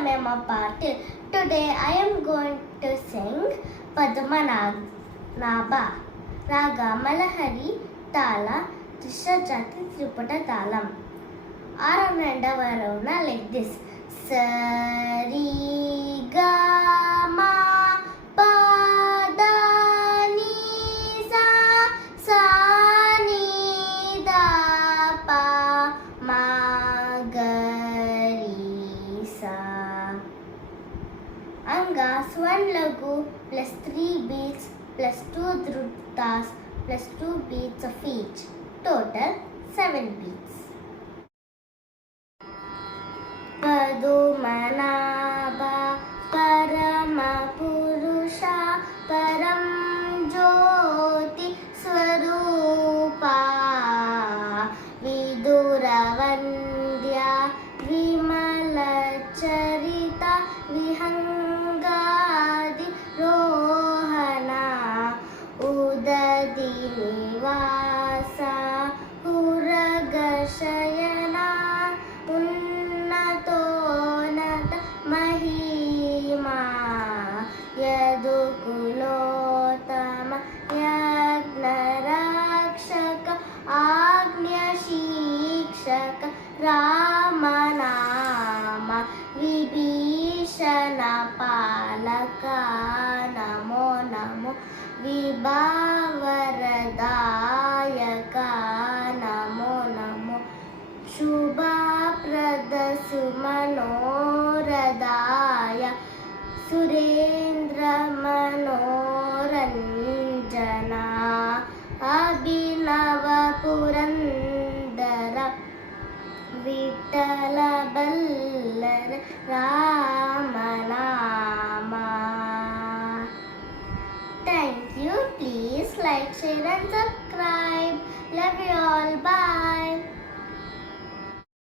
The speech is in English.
Samyama Patil. Today I am going to sing Padmanabha, Raga Malahari, Tala, Trisha-Jati, Tripata Talam. Arananda Varuna like this. Sari ga ma pa da ni sa sa ni da pa ma ga ri sa. Angas 1 lagu plus 3 beats plus 2 drutas plus 2 beats of each. Total 7 beats. Padmanabha Parama Purusha Param Jyoti Swarupa Viduravandya Vimala Charita Vihangadi Rohana Udadi Nivasa Uragashayana Mahima Yadukulotama Yagnarakshaka Agnya Shikshaka Ramanama Vibhishana Palaka Namo Namo Vibhavaradayaka Namo Namo Shubhaprada Sumanoradaya Surendra Manoranjana Abhinava Purandara Vitala Ballara Ramanama. Thank you. Please like, share and subscribe.